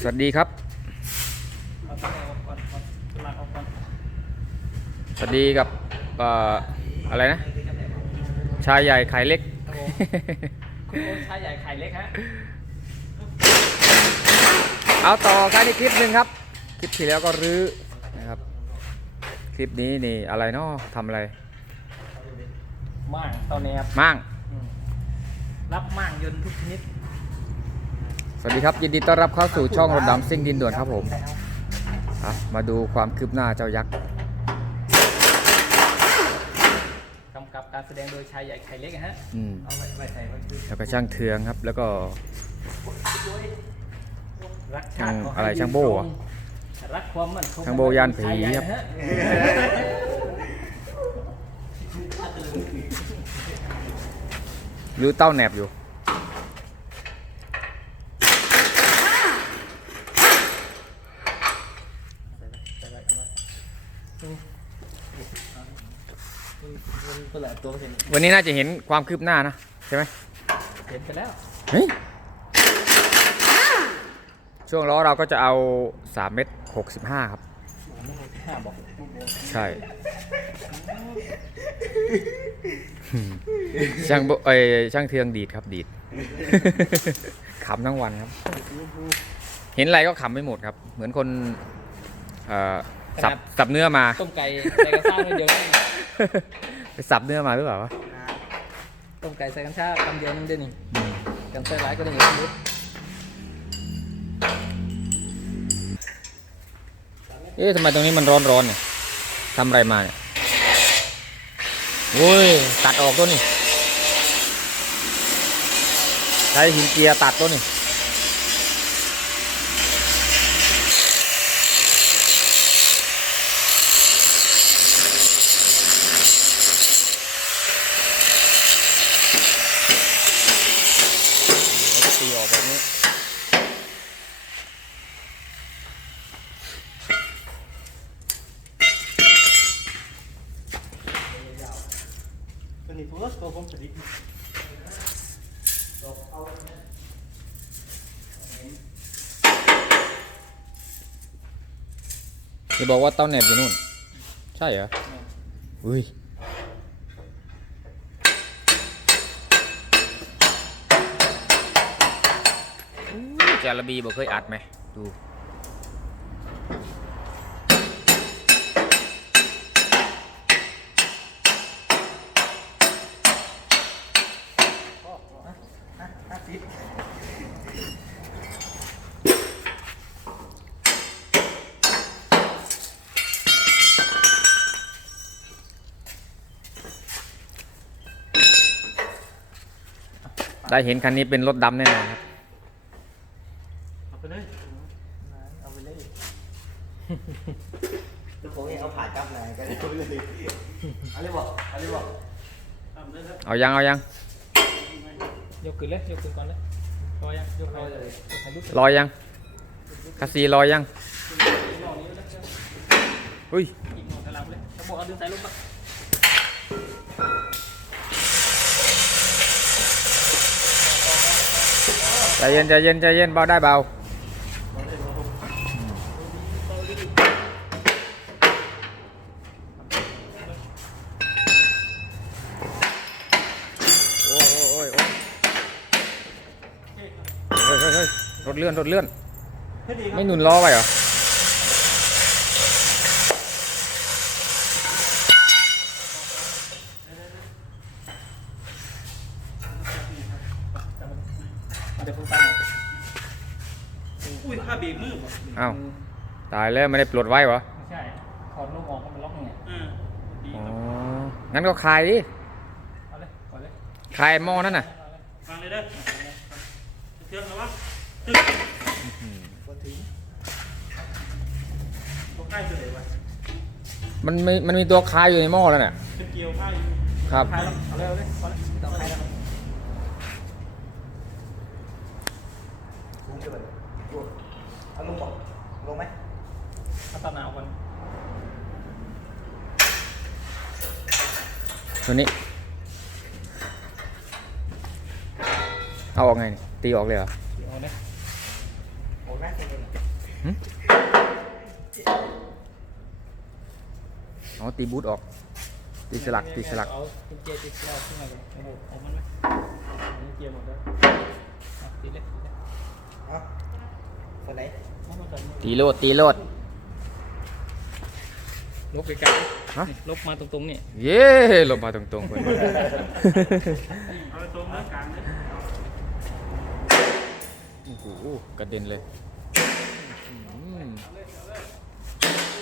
สวัสดีครับเอาตัวไหนออกก่อนเอาตัวหลักออกก่อนสวัสดีกับเอ่ออะไรนะ ชายใหญ่ไข่เล็กครับผมคุณโอ๊ตชายใหญ่ไข่เล็กฮะเอาต่อกันอีกคลิปหนึ่งครับ คลิปที่แล้วก็รื้อนะครับ คลิปนี้นี่อะไรเนาะทำอะไรม่างตอนนี้ครับมั่ง อืมรับม่างยนต์ทุกชนิด สวัสดีครับยินดีต้อนรับเข้าสู่ช่องรถดำซิ่งดินด่วนครับผมอะมาดูความคืบหน้าเจ้ายักษ์กำกับการแสดงโดยชายใหญ่ไข่เล็กนะฮะอืมเอาไว้ไว้ใส่ไว้คือแล้วก็ช่างเทืองครับ แล้วก็ รักชาติขให้อะไรยืนช่างโบ้ตรอะรักความมั่นคงช่างโบ้ย่านผีชใหญ่ครับ ฮะรื้อเต้าแหนบอยู่ ใส่ไว้ใส่ไว้อืมมันมันก็แหลม ตัวเห็นวันนี้น่าจะเห็นความคืบหน้านะใช่ไหมเห็นไปแล้วเฮ้ยช่วงล้อเราก็จะเอา3เม็ด65 ครับ ห้าบอกใช่ช่างโบเอ้ยช่างเทืองดีดครับดีด ขำทั้งวันครับ เห็นอะไรก็ขำไม่หมดครับ เหมือนคนเอ่อสับสับเนื้อมา ต้มไก่ใส่กระซ่าเดียวนี่ไป สับเนื้อมาหรือเปล่าวะต้มไก่ใส่กัญชาคำเดียวนึงเด้นี่กันใส่หลายก็ได้อย่างนี้เอ๊ะทำไมตรงนี้มันร้อนร้อนๆเนี่ยทำอะไรมาเนี่ยโอ้ยตัดออกตัวนี่ใช้หินเจียตัดตัวนี่แล้วก็ตีออกแบบนี้ ตัวนี้ตัวตัวผมสดิก จะบอกว่าเต้าแหนบอยู่นู่น ใช่เหรออุ้ยจาระบีบอกเคยอัดไหมดู ได้เห็นคันนี้เป็นรถดำแน่นอนครับ เอาไปเลยเอาไปเลยทุกคนเอาผ่านกับไหนกันเลยอะไรบอกอะไรบอกทำเลยครับเอายังเอายัง ยกขึ้นเลยยกขึ้นก่อนเลยรอยังยกไปเลยถ่ายรูปลอยยังคาซีลอยยังลองนี้แล้วก็อุ้ย ใจเย็นใจเย็นใจเย็นเบาได้เบาโอ้ยโอ้ยโอ้ยเฮ้ยเฮ้ยรถเลื่อนรถเลื่อน ไม่หนุนล้อไปเหรอ เดี๋ยวผมตั้ง อุ้ยผ้าเบรกมืออ้าวตายแล้วไม่ได้ปลดไว้เหรอไม่ใช่ถอดลูกออกก็มันล็อกไงอืมดีอ๋อครับงั้นก็คลายดิเอาเลยก่อนเลยคลายหม้อนั่นน่ะฟังเลยเด้อเทืองแล้ววะตึ๊กตัวใกล้ตัวไหนวะมันมีมันมีตัวคลายอยู่ในหม้อแล้วน่ะเป็นเกลียวผ้าอยู่ครับใครแล้วเอาเลยเอาเลยเอาเลยไม่ต้องใครแล้วคุ้มเลยเอา ลงบอกลงไหมเอาตาหนาวก่อนตัวนี้ เอาออกไงนี่ตีออกเลยเหรอเอาเลยหมดไหมคนนึงอ๋อตีบูทออก ตีสลักตีสลัก เอากุญแจติดสลักขึ้นมาก่อนโอ้โหเอามันไหมอันนี้เกียร์หมดแล้วเอาตีเลยตีเลย เอาคนไหนเอามาก่อน ตีโลดตีโลดลบไกลฮะๆนี่ลบมาตรงๆนี่เย้ลงมาตรงๆเพื่อนเอาไปตรงนั้นกลางเลยโอ้โหกระเด็นเลยอืม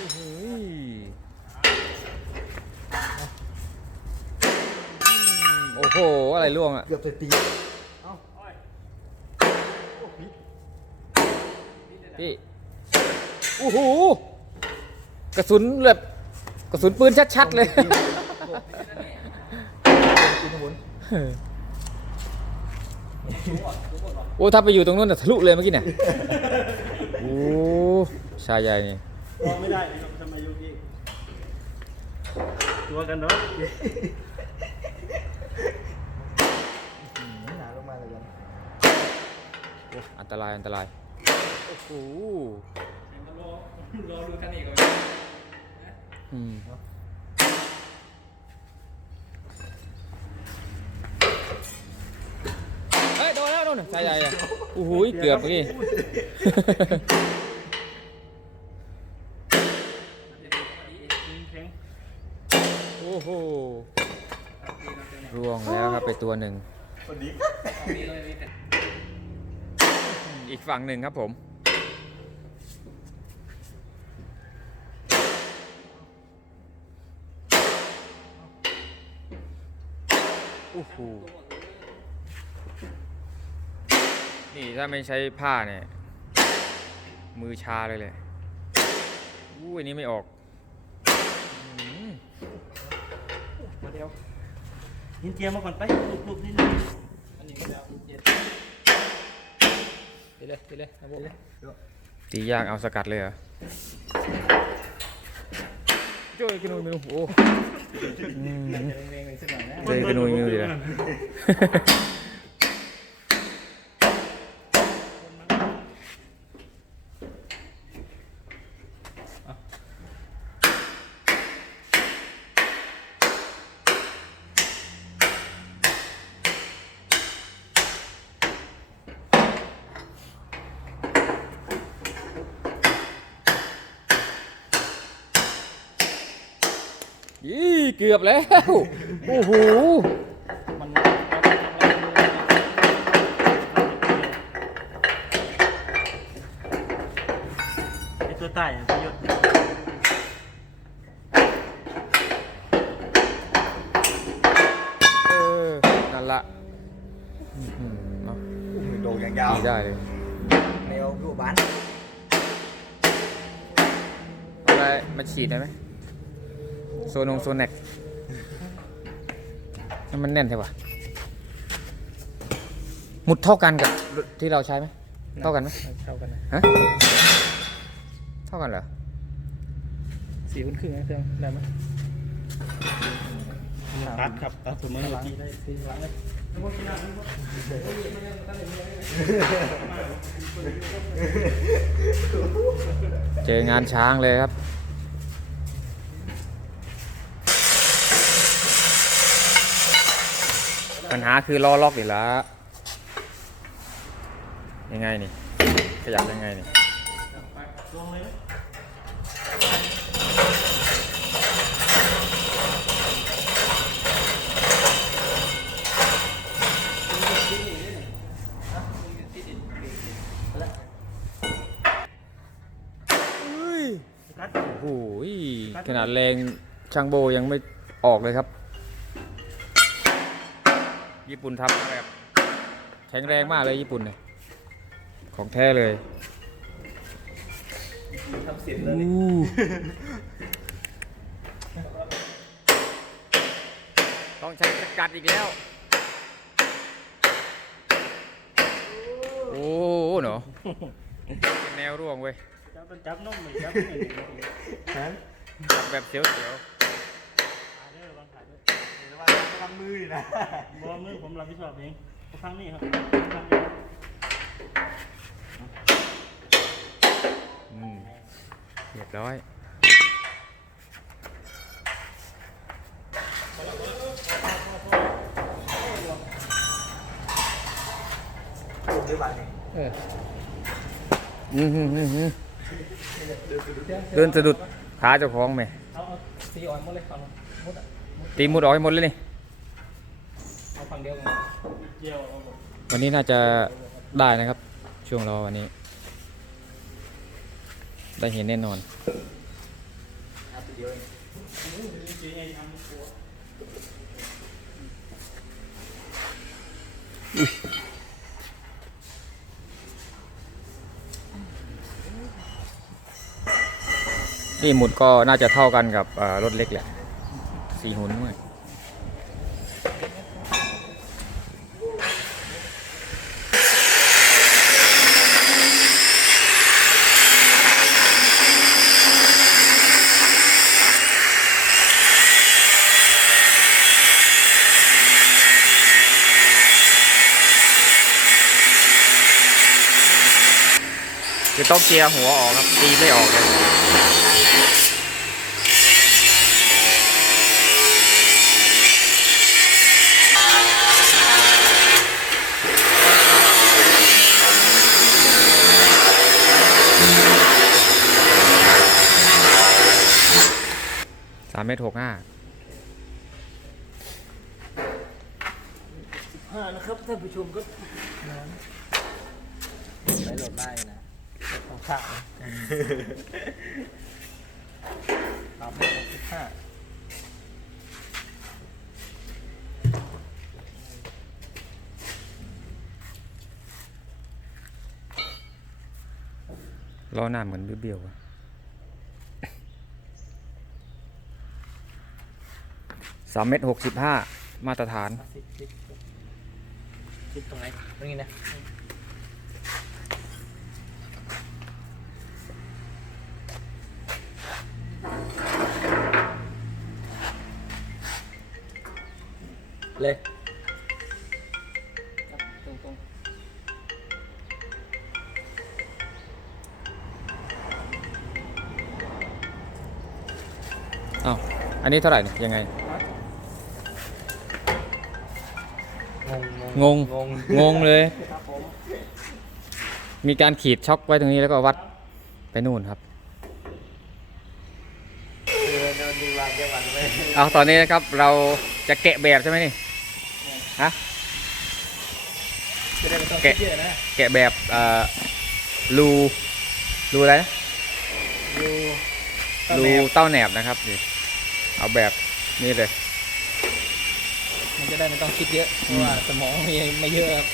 โอ้โหโอ้โหอะไรล่วงอะเกือบจะตี พี่โอ้โหกระสุนแบบกระสุนปืนชัดๆเลยตีนหมุนโอ้ถ้าไปอยู่ตรงนู้นน่ะทะลุเลยเมื่อกี้เนี่ยโอ้ชายใหญ่นี่รอไม่ได้นี่เราทำไมยุกี้ตัวกันเนาะหนาลงมาเลยกันโอ้อันตรายอันตราย โอ้โหรอรอดูกันอีกก่อนอืมเฮ้ยโดนแล้วโดนชายใหญ่อะโอ้โหเกือบเมื่อกี้โอ้โหร่วงแล้วครับไปตัวหนึ่งอีกฝั่งหนึ่งครับผม อ้โหนี่ถ้าไม่ใช้ผ้าเนี่ย มือชาเลยเลยอู้อันนี้ไม่ออกอืมมาเดียวยินเจียมาก่อนไปลุกๆนิดนึงอันนี้ก็จะเอากุญแจตีเลยตีเลยเอาพวกเลยตียากเอาสกัดเลยเหรอ โจ้ยกระนุยมิวโอ้อืม เร่งๆเล ยสักหน่อยนะเลยกระนุยมิวดีละยี่เกือบแล้ว โอ้โห มันเราต้องทำอะไรดูนะไอตัวใต้อะประโยชน์เออ นั่นละอื้อหือเนาะอุ้มโด่งอย่างยาวตีได้เลย แนวรูปบ้านเอาอะไรมาฉีดได้ไหม โซนงโซนแนกให้มันแน่นใช่ปะหมุดเท่ากันกับที่เราใช้ไหมเท่ากันไหมเท่ากันนะฮะเท่ากันเหรอสี่คนครึ่งนะเครื่องได้ไหมตัดครับตัดเสมอหลังกี้ได้สี่หลังเลยเจองานช้างเลยครับ ปัญหาคือล้อล็อกอีกแล้วยังไงนี่ ขยับยังไงนี่ลงเลยไหมตัดโอ้โหขนาดแรงช่างโบยังไม่ออกเลยครับ ญี่ปุ่นทำแบบแข็งแรงมากเลยญี่ปุ่นเนี่ยของแท้เลยทำเสร็จแล้วนี่อู้ต้องใช้สกัดอีกแล้ว โอ้โหเนาะเป็นแนวร่วงเว้ยจับเป็นจับนุ่มเหมือนจับเงินฮะจับแบบเสียวถ่ายด้วยวางถ่ายด้วย เห็นว่าทำมือนี่นะบอมือผมรับผิดชอบเองครั้งนี้ครับครั้งนี้ๆอืบร้อยถูกหรือเปล่าเนี่ยเอออืมอืมอืมอืมเดินสะดุดขาเจ้าของไหมเอาเอาสีอ่อนหมดเลยฝั่งมุดอะมุดตีมุดออกให้หมดเลยนี่เอางเดียวกันเดียวเอาหมวันนี้น่าจะได้นะครับ ช่วงรอวันนี้ ได้เห็นแน่นอนเอาตัวเดียวเองนี่หมุดก็น่าจะเท่ากันกับรถเล็กแหละสี่หุ่นด้วย ต้องเกียร์หัวออกครับตีไม่ออกเลยสามเมตรหกห้าห้านะครับท่านผู้ชมก็ใช้โหลดได้นะ ขางสามเมตรหกสิบห้าล้อหน้าเหมือนเบี้ยวๆอะสามเมตรหกสิบห้ามาตรฐาน สิบสิบสิบตรงไหนตรงนี้นะ อันนี้เท่าไหร่เนี่ยยังไง งง งง งงงเลยครับผมมีการขีดช็อคไว้ตรงนี้แล้วก็วัดไปนู่นครับเออโดนดีวางแก้วันไปเอาตอนนี้นะครับเราจะแกะแบบใช่ไหมนี่ ฮะจะได้ไม่ต้องแกะคิดเยอะนะแกะแบบเอ่อรูรูอะไรนะดูรูเต้าแหนบนะครับนี่ เอาแบบนี้เลย มันจะได้ไม่ต้องคิดเยอะเพราะว่าสมองมีไม่เยอะครับ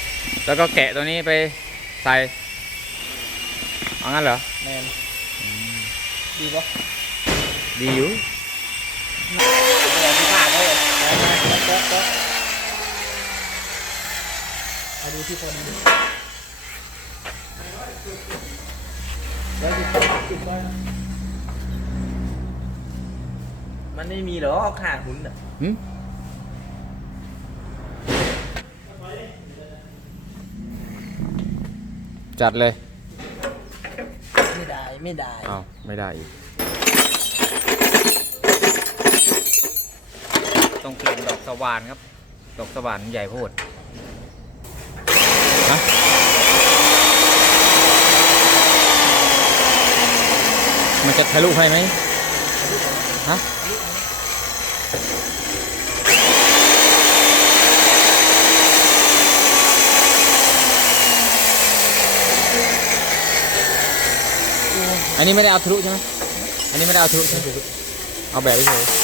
แล้วก็แกะตัวนี้ไปใส่เอางั้นเหรอแมนดีปะดีอยู่เอาที่ผ่านเลยแล้วก็ก็เอาดูที่คนดูแล้วจุดจุดไป มันไม่มีหรอกข้างหุ่นอะหึจัดเลยไม่ได้ไม่ได้ อ้าวไม่ได้อีก ต้องเปลี่ยนดอกสว่านครับ ดอกสว่านใหญ่โพดฮะมันจะทะลุให้ไหมฮะ อันนี้ไม่ได้เอาทะลุใช่ไหมอันนี้ไม่ได้เอาทะลุใช่ไหมเอาแบบเฉย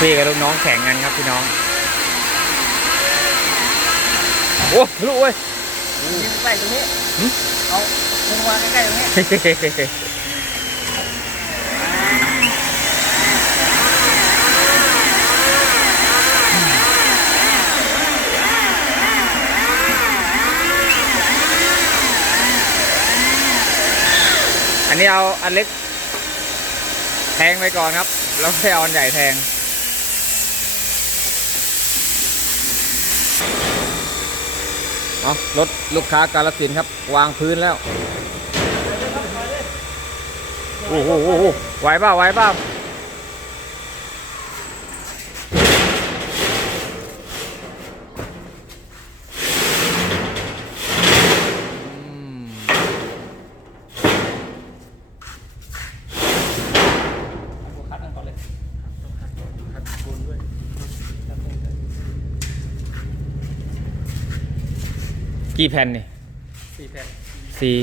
พี่กับลูกน้องแข่งกันครับพี่น้อง โอ้ลูกเว้ยยิงใกล้ตรงนี้เอาลงมาใกล้ๆตรงนี้อันนี้เอาอันเล็กแทงไปก่อนครับ แล้วไปอยเอาอันใหญ่แทง เอารถลูกค้ากาลสินครับ วางพื้นแล้ว โอ้โหโอ้โหไหวเปล่าไหวเปล่าอืม เอาหัวคัดกันก่อนเลยต้องคัดคัดบนด้วยคัดตรงนี้ กี่แผ่นนี่สี่แผ่นสี่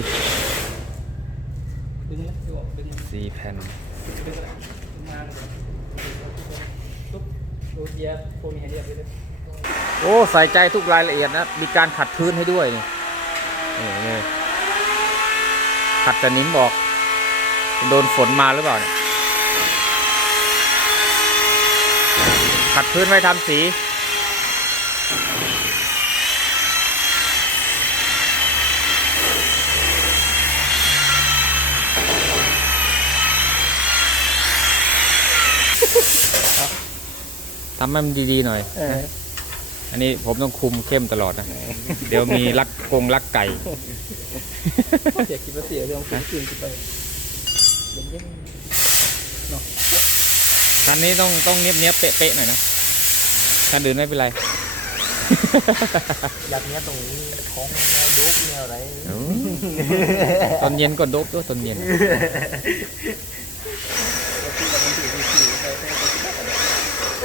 ดึงเลยดึงออกดึงสี่แผ่นดึงอะไรดึงมาเลยตุ๊บดูเยียร์โฟมีให้เรียบเลยโอ้ใส่ใจทุกรายละเอียดนะ มีการขัดพื้นให้ด้วยนี่นี่นี่ขัดแต่นิ้มบอก โดนฝนมาหรือเปล่าเนี่ยขัดพื้นไม่ทำสี ทำให้มันดีๆหน่อย เอออันนี้ผมต้องคุมเข้มตลอดนะ เดี๋ยวมีลักกงลักไก่ เสียกินไปเสียเรื่องของกินกินไปเดี๋ยวเย็นเนาะคันนี้ต้องต้องเนี้ยบเนี้ยบๆเป๊ะๆหน่อยนะคันอื่นไม่เป็นไร อยากเนี้ยตรงนี้ของแนวดุกแนวอะไร ตอนเย็นก็โดบด้วยตอนเย็น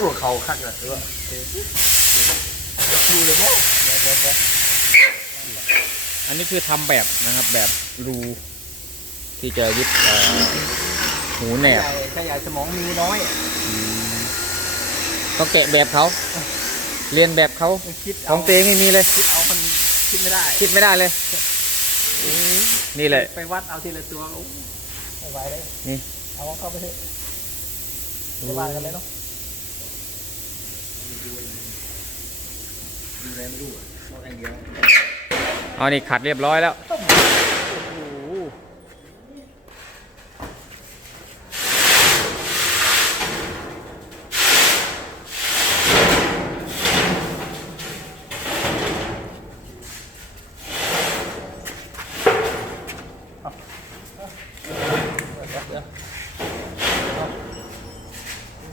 อ้เขาคักเลยเออดูเลยบ่อันนี้คือทำแบบนะครับแบบรูที่จะยึดเอ่อหูแหนบ ขยายสมองมีน้อย ต้องแกะแบบเขา เรียนแบบเขาคิดขเอาองเตงไม่มีเลย คิดเอามันคิดไม่ได้คิดไม่ได้เลย นี่แหละ ไปวัดเอาทีละตัวโอ้ไม่ไหวเลยนี่ เอาเข้าไปเถอะจะว่ากันเลยเนาะ ดูแลไม่ดูอะเราองเดียวเอานี่ขัดเรียบร้อยแล้ว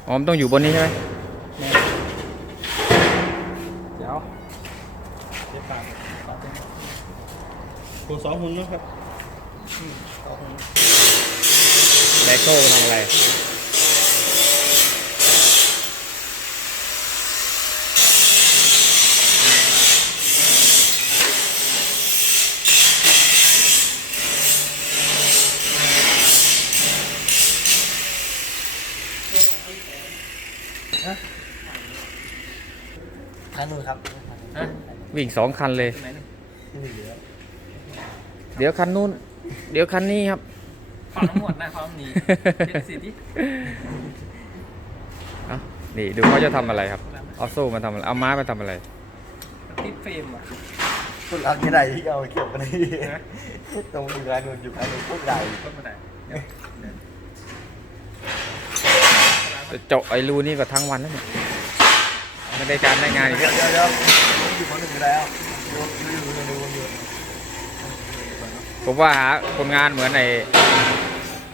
อ๋อมนต้องอยู่บนนี้ใช่ไหม เดี๋ยวเดี๋ยวปากปากเป็น คูณสองหุ่นนะครับ เอาของ ไดโซ่ทำอะไร คั นนู้นครับฮะวิ่งสองคันเลย ไหนนึงนี่เหลือเดี๋ยวคันนู้น เดี๋ยวคันนี้ครับความน้ำหมดหน้าความน้ำหนีเช็คสิที่เอานี่ดูเขาจะทำอะไรครับ เอาโซ่มาทำอะไร เอาไม้มาทำอะไร ติดเฟรมอะคุณรักที่ไหนที่เอาเก็บกันนี่ตรงอยู่ร้านนู้นอยู่ร้านนู้นพวกใหญ่ก็ไม่ได้เดี๋ยวเดี๋ยวจะเจาะไอ้รูนี่ก็ทั้งวันแล้วเนี่ย ไม่ได้การได้งานอีกเดี๋แล้ยววเดี๋ยวเดี๋ยวอยู่คนหนึ่งแล้วดูดูดูดูดูผมว่าหาคนงานเหมือนไอ้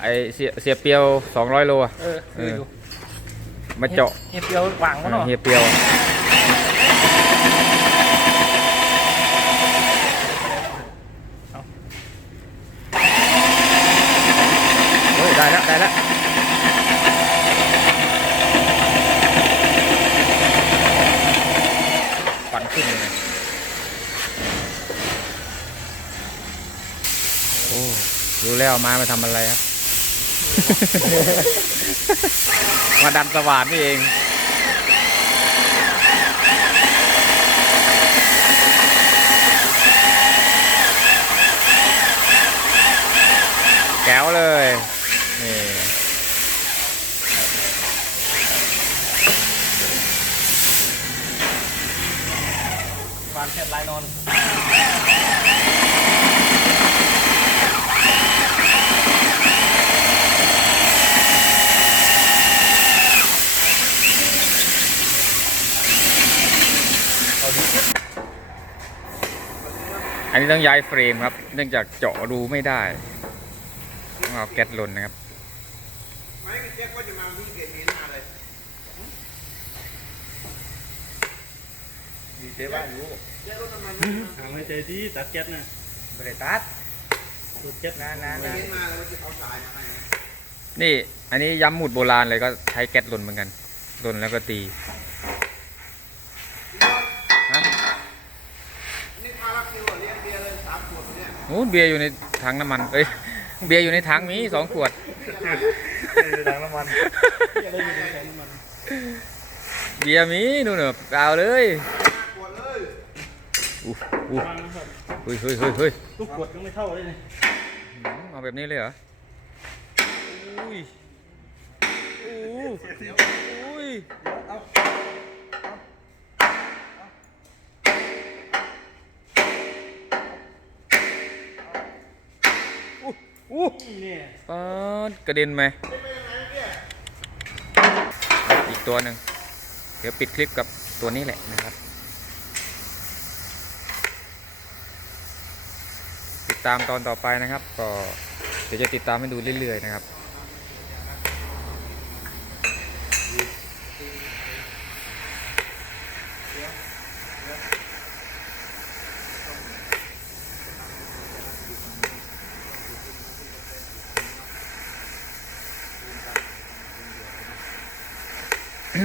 ไอ้เสียเสียเปียวสองร้อยโลอะเออคืออยู่มาเจาะเฮียเปียวหวังวะเนาะเฮียเปียว เฮ้ย ได้แล้ว ได้แล้ว ฝันขึ้นเลยโอ้รู้แล้ว เอามามาทำอะไรครับ มาดันสว่านนี่เองแก้วเลยนี่วานแค่ลายนอน อันนี้ต้องย้ายเฟรมครับ เนื่องจากเจาะรูไม่ได้ต้องเอาแก๊สลนนะครับไม่แจ็คก็จะมาวิ่งเกตเมนมาเลยดีเซบ้านอยู่แจ็ครถน้ำมันหาไม่เจอที่ตัดแก๊สนะไม่ได้ตัดสูตรแก๊สนะนะไม่นะเห็นมาแล้วมันจะเอาสายมาให้นี่อันนี้ย้ำหมุดโบราณเลยก็ใช้แก๊สลนเหมือนกันลนแล้วก็ตี ฮะ นี่คาราคิวเลี้ยงเบียร์เลยสามขวดเนี่ย โอ้เบียร์อยู่ในถังน้ำมัน เอ้ย เบียร์อยู่ในถังมีสองขวดดังน้ำมันเบียร์มีนู่นเนอะเอาเลยขวดเลยอู้อู้ฟังนะครับเฮ้ยเฮ้ยเฮ้ยเฮ้ยลูกขวดยังไม่เท่าเลยนี่อืมเอาแบบนี้เลยเหรออุ้ยอู้อุ้ยอู้อู้เนี่ยปาดกระเด็นไหมอีกตัวหนึ่งเดี๋ยวปิดคลิปกับตัวนี้แหละนะครับ ติดตามตอนต่อไปนะครับ ก็เดี๋ยวจะติดตามให้ดูเรื่อยๆนะครับ ต้อง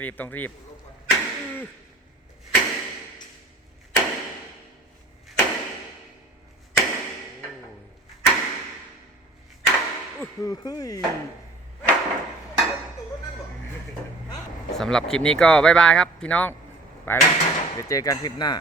รีบ ต้องรีบสำหรับคลิปนี้ก็บายบายครับพี่น้อง ไปแล้ว เดี๋ยวเจอกันคลิปหน้า